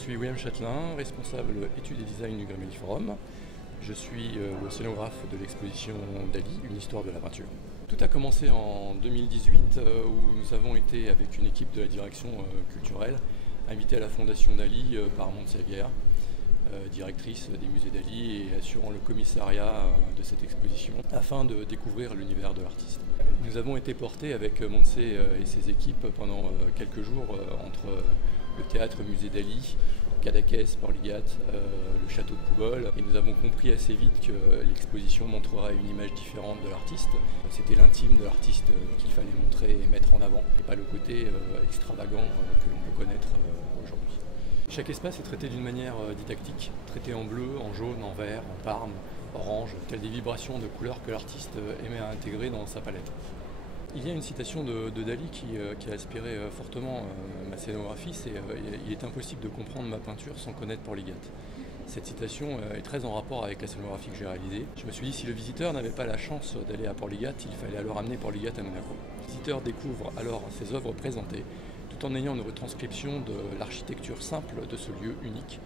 suis William Châtelain, responsable études et design du Grémery Forum. Je suis le scénographe de l'exposition Dali, une histoire de la peinture. Tout a commencé en 2018 où nous avons été avec une équipe de la direction culturelle invités à la Fondation Dali par Montse Aguerre, directrice des musées Dali et assurant le commissariat de cette exposition afin de découvrir l'univers de l'artiste. Nous avons été portés avec Montse et ses équipes pendant quelques jours entre le théâtre musée Dali, Cadaqués, Port-Ligat, le château de Poubol, et nous avons compris assez vite que l'exposition montrerait une image différente de l'artiste. C'était l'intime de l'artiste qu'il fallait montrer et mettre en avant, et pas le côté extravagant que l'on peut connaître aujourd'hui. Chaque espace est traité d'une manière didactique, traité en bleu, en jaune, en vert, en parme, orange, telles des vibrations de couleurs que l'artiste aimait à intégrer dans sa palette. Il y a une citation de Dali qui a inspiré fortement ma scénographie, c'est « Il est impossible de comprendre ma peinture sans connaître Port-Ligat ». Cette citation est très en rapport avec la scénographie que j'ai réalisée. Je me suis dit, si le visiteur n'avait pas la chance d'aller à Port-Ligat, il fallait alors amener Port-Ligat à Monaco. Le visiteur découvre alors ses œuvres présentées, tout en ayant une retranscription de l'architecture simple de ce lieu unique,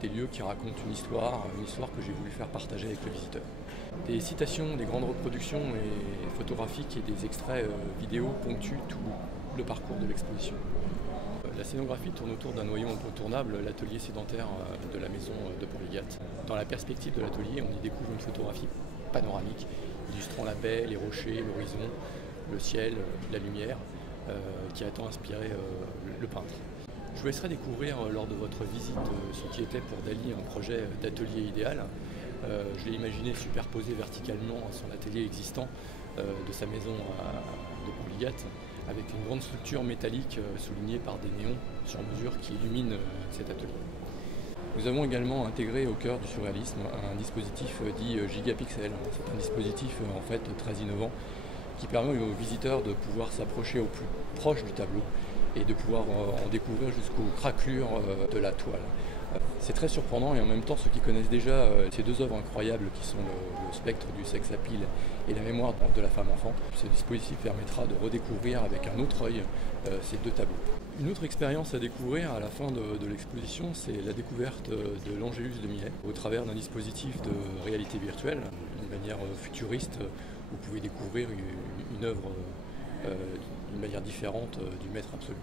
des lieux qui racontent une histoire que j'ai voulu faire partager avec le visiteur. Des citations, des grandes reproductions et photographiques et des extraits vidéo ponctuent tout le parcours de l'exposition. La scénographie tourne autour d'un noyau incontournable, l'atelier sédentaire de la maison de Port-Ligat. Dans la perspective de l'atelier, on y découvre une photographie panoramique illustrant la baie, les rochers, l'horizon, le ciel, la lumière, qui a tant inspiré le peintre. Je vous laisserai découvrir lors de votre visite ce qui était pour Dali un projet d'atelier idéal. Je l'ai imaginé superposé verticalement à son atelier existant de sa maison de Port-Ligat, avec une grande structure métallique soulignée par des néons sur mesure qui illuminent cet atelier. Nous avons également intégré au cœur du surréalisme un dispositif dit Gigapixel. C'est un dispositif en fait très innovant qui permet aux visiteurs de pouvoir s'approcher au plus proche du tableau et de pouvoir en découvrir jusqu'aux craquelures de la toile. C'est très surprenant et en même temps ceux qui connaissent déjà ces deux œuvres incroyables qui sont le spectre du sex appeal et la mémoire de la femme-enfant, ce dispositif permettra de redécouvrir avec un autre œil ces deux tableaux. Une autre expérience à découvrir à la fin de l'exposition, c'est la découverte de l'Angélus de Millet au travers d'un dispositif de réalité virtuelle, d'une manière futuriste. Vous pouvez découvrir une œuvre d'une manière différente du maître absolu.